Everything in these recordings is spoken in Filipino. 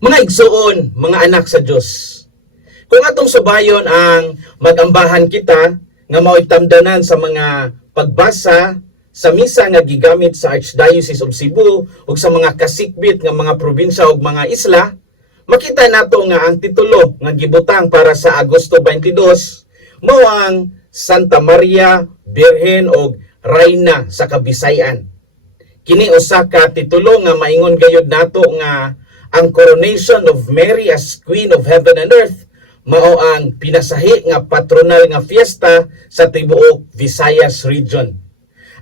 Mga igsoon, mga anak sa Diyos. Kung atong subayon ang magambahan kita nga mao'y tamdanan sa mga pagbasa sa misa nga gigamit sa Archdiocese of Cebu ug sa mga kasikbit nga mga probinsya ug mga isla, makita nato nga ang titulo nga gibutang para sa Agosto 22 mao ang Santa Maria Birhen og Reina sa Kabisayan. Kini usa ka titulo nga maingon gayud nato nga ang coronation of Mary as Queen of Heaven and Earth mao ang pinasahi nga patronal nga fiesta sa tibuok Visayas region.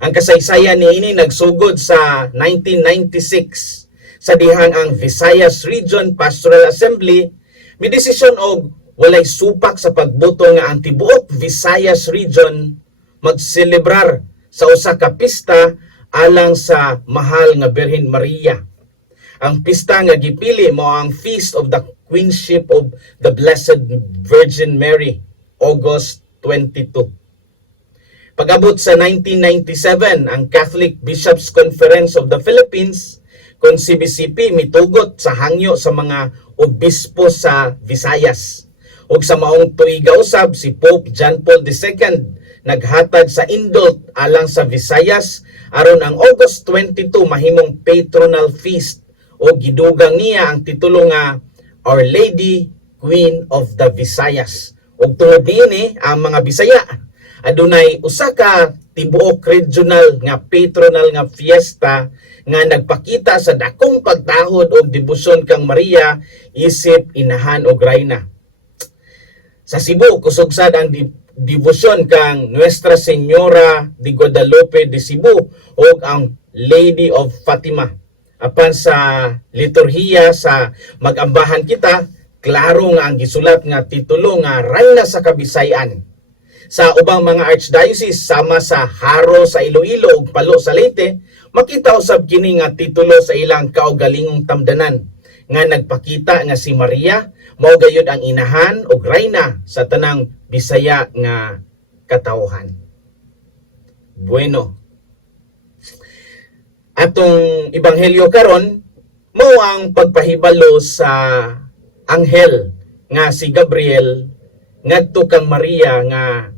Ang kasaysayan niini nagsugod sa 1996 sa dihang ang Visayas Region Pastoral Assembly midesisyon og walay supak sa pagbuto nga ang tibuok Visayas Region magselebrar sa usa ka pista alang sa mahal nga Birhen Maria. Ang pista nga gipili mo ang Feast of the Queenship of the Blessed Virgin Mary, August 22. Pag-abot sa 1997, ang Catholic Bishops Conference of the Philippines, kon CBCP, mitugot sa hangyo sa mga obispo sa Visayas. ug sa maong tuiga usab si Pope John Paul II naghatag sa indult alang sa Visayas aron ang August 22 mahimong patronal feast o gidugang niya ang titulo nga Our Lady Queen of the Visayas. Ug tungod niini ang mga Bisaya adunay usa ka tibuok regional nga patronal nga fiesta nga nagpakita sa dakong pagtahod og debosyon kang Maria isip inahan og Reyna. Sa Cebu, kusugsad ang di- devotion kang Nuestra Señora de Guadalupe de Cebu o ang Lady of Fatima. Apan sa liturhiya sa magambahan kita, klaro nga ang gisulat nga titulo nga Reyna sa Kabisayan. Sa ubang mga archdiocese sama sa Haro sa Iloilo ug Palo sa Leyte, makita usab kini nga titulo sa ilang kaugalingong tamdanan nga nagpakita nga si Maria mao gayud ang inahan ug reyna sa tanang Bisaya nga katawhan. Bueno. Atong ebanghelyo karon mao ang pagpahibalo sa anghel nga si Gabriel ngadto kang Maria nga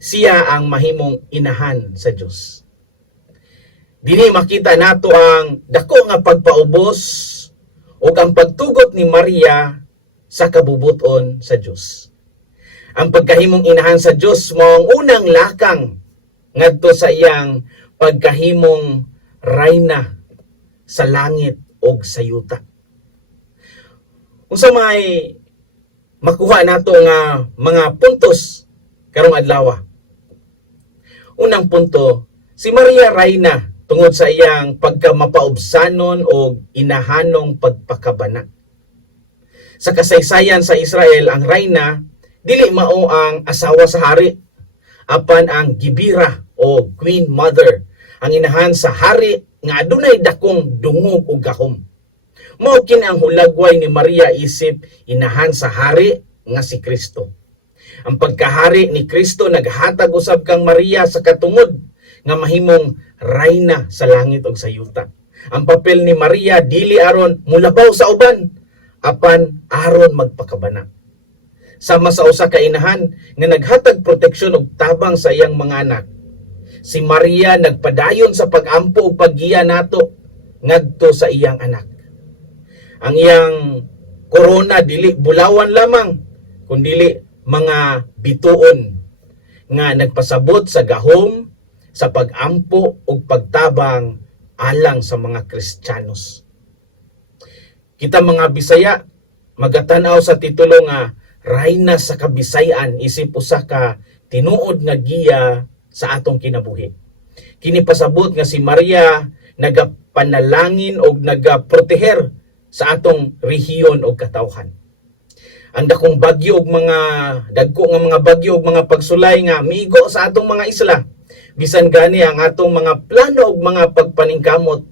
siya ang mahimong inahan sa Dios. Dini makita nato ang dako nga pagpaubos o ang pagtugot ni Maria sa kabubuton sa Dios. Ang pagkahimong inahan sa Dios mo ang unang lakang ngadto sa iyang pagkahimong reyna sa langit o sa yuta. Unsa may makuha nato nga mga puntos karong adlaw. Unang punto, si Maria Reyna tungod sa iyang pagkamapaubsanon o inahanong pagpakabana. Sa kasaysayan sa Israel, ang Reyna dili mao ang asawa sa hari apan ang gibira o queen mother ang inahan sa hari nga adunay dakong dungog ug gahom. Mao kini ang hulagway ni Maria isip inahan sa hari nga si Kristo. Ang pagkahari ni Kristo naghatag usab kang Maria sa katungod nga mahimong reyna sa langit ug sa yuta. Ang papel ni Maria dili aron mulabaw sa uban apan aron magpakabana. Sama sa usa ka inahan nga naghatag proteksyon ug tabang sa iyang mga anak. Si Maria nagpadayon sa pagampo ug paggiya nato ngadto sa iyang anak. Ang iyang korona dili bulawan lamang kundili mga bituon nga nagpasabot sa gahom sa pagampo ug pagtabang alang sa mga Kristiyanos. Kita mga Bisaya magatanaw sa titulo nga Reyna sa Kabisayan isip usa ka tinuod nga giya sa atong kinabuhi. Kini pasabot nga si Maria nagapanalangin og nagaproteher sa atong rehiyon og katawhan. Ang dakong bagyo ug mga dagko nga mga bagyo ug mga pagsulay nga migo sa atong mga isla. Bisan gani ang atong mga plano ug mga pagpaningkamot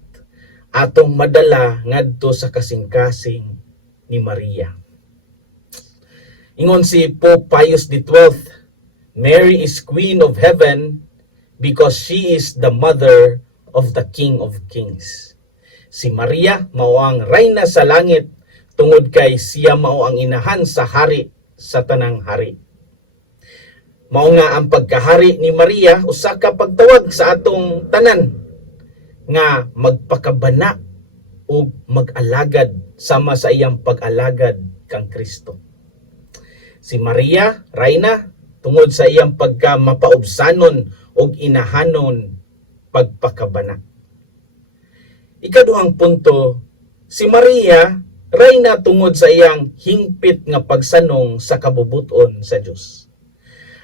atong madala ngadto sa kasing-kasing ni Maria. Ingon si Pope Pius XII, Mary is Queen of Heaven because she is the mother of the King of Kings. Si Maria mao ang reyna sa langit tungod kay siya mao ang inahan sa hari sa tanang hari. Mao nga ang pagkahari ni Maria usa ka pagtawag sa atong tanan nga magpakabana o mag-alagad sama sa iyang pag-alagad kang Kristo. Si Maria, Rayna, tungod sa iyang pagka mapaubsanon o inahanon pagpakabana. Ikaduhang punto, si Maria, Rayna tungod sa iyang hingpit nga pagsanong sa kabubuton sa Dios.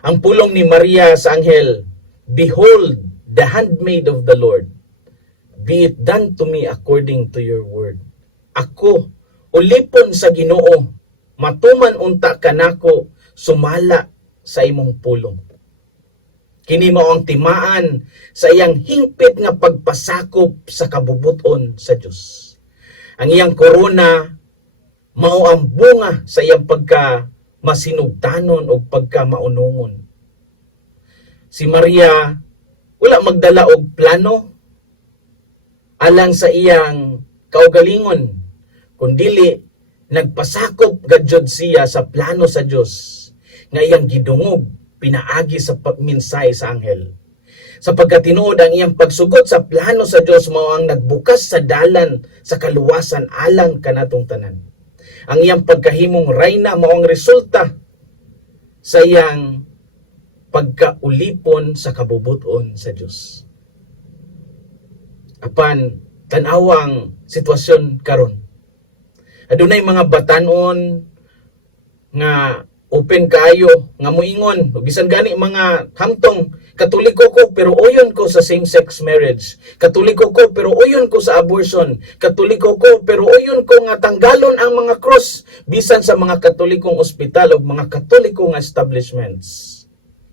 Ang pulong ni Maria sa anghel, Behold, the handmaid of the Lord. Be it done to me according to your word. Ako, ulipon sa ginoo, matuman unta kanako, sumala sa imong pulong. Kini mao ang timaan sa iyang hingpit nga pagpasakop sa kabubuton sa Dios. Ang iyang korona mao ang bunga sa iyang pagka masinugtanon o pagka maunungon. Si Maria wala magdala og plano alang sa iyang kaugalingon kundili nagpasakop gadjud siya sa plano sa Dios nga iyang gidungog pinaagi sa pagminsay sa anghel. Sapagkat tinuod ang iyang pagsugot sa plano sa Dios mao ang nagbukas sa dalan sa kaluwasan alang kanatong tanan. Ang iyang pagkahimong rayna mao ang resulta sa iyang pagkaulipon sa kabubuton sa Dios apan tanawang sitwasyon karon. Adunay mga batanon nga open kaayo nga muingon ug bisan gani mga hamtong katoliko ko pero uyon ko sa same sex marriage. Katoliko ko pero uyon ko sa abortion. Katoliko ko pero uyon ko nga tanggalon ang mga cross. Bisan sa mga katolikong ospital ug mga katolikong establishments.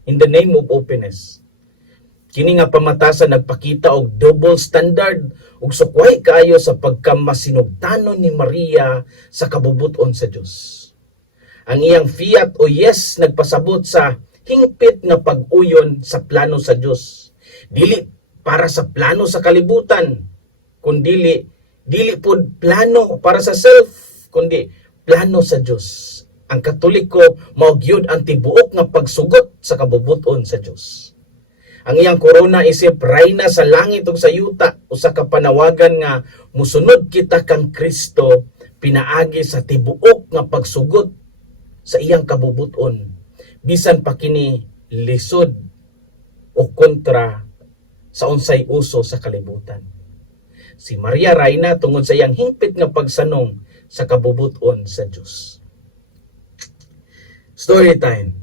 In the name of openness. Kini nga pamatasan nagpakita og double standard. Ug sukway kaayo sa pagkamasinugtanon ni Maria sa kabubuton sa Dios. Ang iyang fiat o yes nagpasabot sa hingpit nga pag-uyon sa plano sa Dios. Dili para sa plano sa kalibutan, kundili dili pod plano para sa self, kundi plano sa Dios. Ang Katoliko mao ang tibuok nga pagsugot sa kabubuton sa Dios. Ang iyang korona isip rayna sa langit ug sa yuta usa ka panawagan nga musunod kita kang Kristo pinaagi sa tibuok nga pagsugot sa iyang kabubuton bisan pa kini lisod o kontra sa unsay uso sa kalibutan. Si Maria Rayna tungod sa iyang hingpit nga pagsanong sa kabubuton sa Dios. Story time.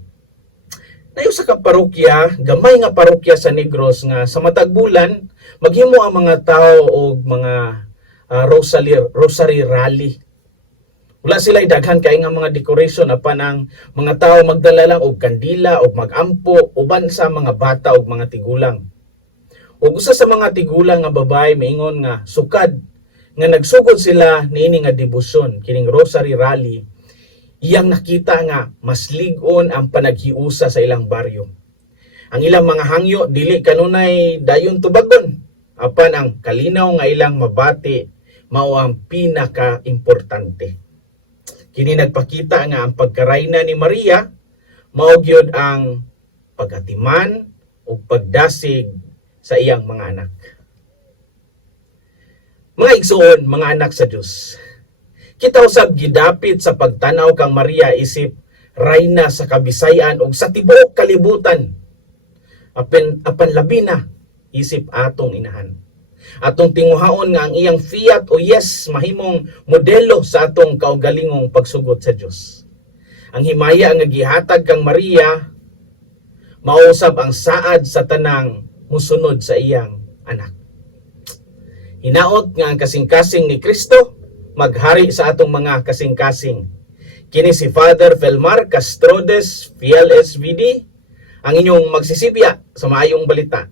Nayo sa ka parokya, gamay nga parokya sa Negros nga sa matag bulan maghimo ang mga tao og mga ah, rosary rosary rally. Wala sila daghan kay nga mga decoration apan ang mga tao magdala lang og kandila og magampo uban sa mga bata og mga tigulang. Ug usa sa mga tigulang nga babae maingon nga sukad nga nagsugod sila niini nga debosyon kining rosary rally iyang nakita nga mas ligon ang panaghiusa sa ilang baryo. Ang ilang mga hangyo dili kanunay dayon tubagon apan ang kalinaw nga ilang mabati mao ang pinaka importante. Kini nagpakita nga ang pagkarayna ni Maria mao gyud ang pagatiman o pagdasig sa iyang mga anak. Mga igsoon, mga anak sa Dios. Kita usab gidapit sa pagtanaw kang Maria isip rayna sa kabisayan ug sa tibuok kalibutan. Apen apan labi na isip atong inahan. Atong tinguhaon nga ang iyang fiat o yes mahimong modelo sa atong kaugalingong pagsugot sa Dios. Ang himaya nga gihatag kang Maria mausab ang saad sa tanang musunod sa iyang anak. Hinaot nga ang kasing-kasing ni Kristo maghari sa atong mga kasing-kasing. Kini si Father Felmar Castrodes, Fiel SVD, ang inyong magsisibya sa maayong balita.